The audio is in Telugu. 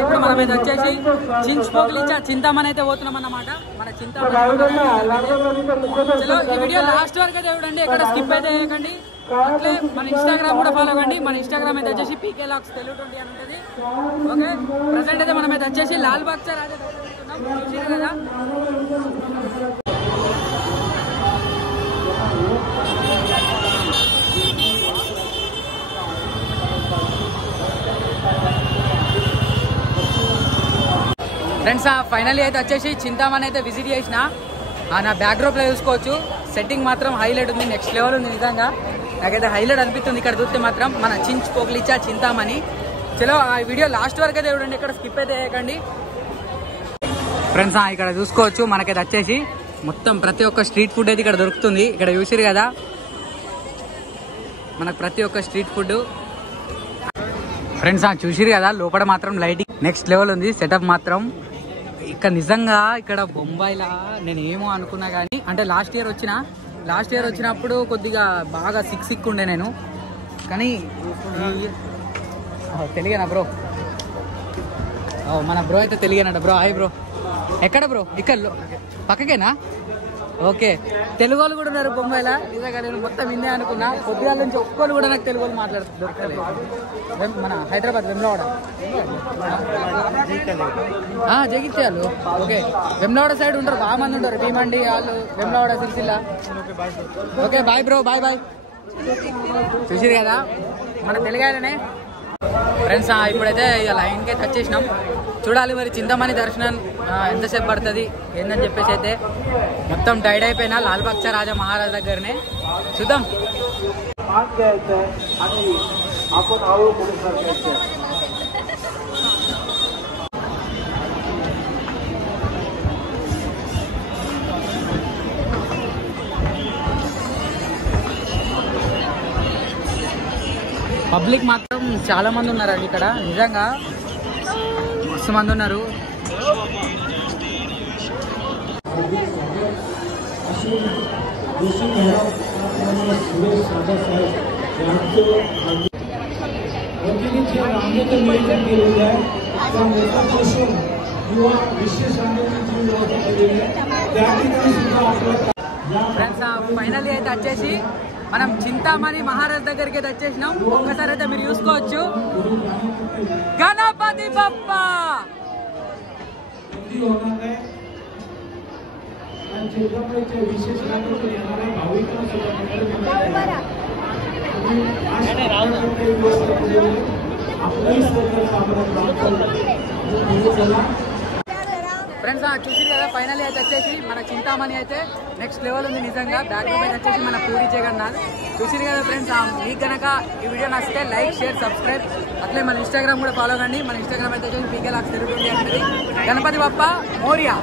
ఇప్పుడు మనం ఇది వచ్చేసి చించుపోకలిచ్చా చింతామణి అయితే పోతున్నాం అన్నమాట. మన చింతామణి ఈ వీడియో లాస్ట్ వరకు చూడండి, ఎక్కడ స్కిప్ అయితే చేయకండి. అట్లే మన ఇన్స్టాగ్రామ్ కూడా ఫాలో అవ్వండి. మన ఇన్స్టాగ్రామ్ అయితే వచ్చేసి పీకే లాక్స్ తెలుగు20 అని ఉంటుంది. ఓకే, ప్రజెంట్ అయితే మనం అయితే వచ్చేసి లాల్ బాగ్ చా రాజా చూసి కదా. ఫ్రెండ్స్ ఫైనల్లీ అయితే వచ్చేసి చింతామణి అయితే విజిట్ చేసిన. నా బ్యాక్డ్రాప్లో చూసుకోవచ్చు, సెట్టింగ్ మాత్రం హైలైట్ ఉంది, నెక్స్ట్ లెవెల్ ఉంది. నిజంగా నాకైతే హైలైట్ అనిపిస్తుంది ఇక్కడ చూస్తే మాత్రం. మన చించుపోకలిచ్చా చింతామణి. చలో ఆ వీడియో లాస్ట్ వరకు అయితే చూడండి, ఇక్కడ స్కిప్ అయితే చేయకండి. ఫ్రెండ్స్ ఇక్కడ చూసుకోవచ్చు, మనకైతే వచ్చేసి మొత్తం ప్రతి ఒక్క స్ట్రీట్ ఫుడ్ అయితే ఇక్కడ దొరుకుతుంది. ఇక్కడ చూసిరు కదా, మనకు ప్రతి ఒక్క స్ట్రీట్ ఫుడ్. ఫ్రెండ్స్ చూసిరు కదా, లోపల మాత్రం లైటింగ్ నెక్స్ట్ లెవెల్ ఉంది, సెటప్ మాత్రం. ఇక్కడ నిజంగా ఇక్కడ బొంబాయిలా నేను ఏమో అనుకున్నా కానీ, అంటే లాస్ట్ ఇయర్ వచ్చినప్పుడు కొద్దిగా బాగా సిక్ ఉండే నేను. కానీ తెలుగేనా బ్రో? మన బ్రో అయితే తెలుగేనట. Bro hi bro. ఎక్కడ బ్రో? ఇక్కడ పక్కకేనా? ఓకే, తెలుగు వాళ్ళు కూడా ఉన్నారు బొంబాయిలా. నిజంగా నేను మొత్తం ఇందే అనుకున్నా. పొద్దుగాల నుంచి ఒక్కరు కూడా నాకు తెలుగు వాళ్ళు మాట్లాడుతున్నారు. మన హైదరాబాద్ వెమ్లవాడ జగిత్యాలు. ఓకే, వెమ్లవాడ సైడ్ ఉంటారు, బాగా మంది ఉంటారు. భీమండి వాళ్ళు, Vemulawada, Sircilla. Okay bye bro, bye bye. చూసిరు కదా మన తెలుగాయలనే. ఫ్రెండ్స్ ఇప్పుడైతే ఇక లైన్కి అయితే వచ్చేసినాం. చూడాలి మరి చింతామణి దర్శనం ఎంతసేపు పడుతుంది ఏందని చెప్పేసి. అయితే మొత్తం టైడ్ అయిపోయినా లాల్ బాగ్ చా రాజా మహారాజ్ దగ్గరనే. చూద్దాం. పబ్లిక్ మాత్రం చాలా మంది ఉన్నారండి ఇక్కడ. నిజంగా మస్తు మంది ఉన్నారు. ఫ్రెండ్స్ ఫైనల్లీ అయితే వచ్చేసి మనం చింతామణి మహారాజ్ దగ్గరికి అయితే వచ్చేసినాం. ఒక్కసారి అయితే మీరు చూసుకోవచ్చు, గణపతి బప్పా. ఫ్రెండ్స్ చూసి కదా, ఫైనల్లీ అయితే వచ్చేసి మన చింతామణి అయితే నెక్స్ట్ లెవెల్ ఉంది. నిజంగా బ్యాక్ మీద వచ్చేసి మన పూరి జగన్నాథ్. చూసిరు కదా ఫ్రెండ్స్, మీకు కనుక ఈ వీడియో నచ్చితే లైక్, షేర్, సబ్స్క్రైబ్. అట్లే మన ఇన్స్టాగ్రామ్ కూడా ఫాలో కండి. మన ఇన్స్టాగ్రామ్ అయితే వచ్చేసి పీకే లాక్స్ తెలుగు20 ఉంటుంది. గణపతి బప్పా మోరియా.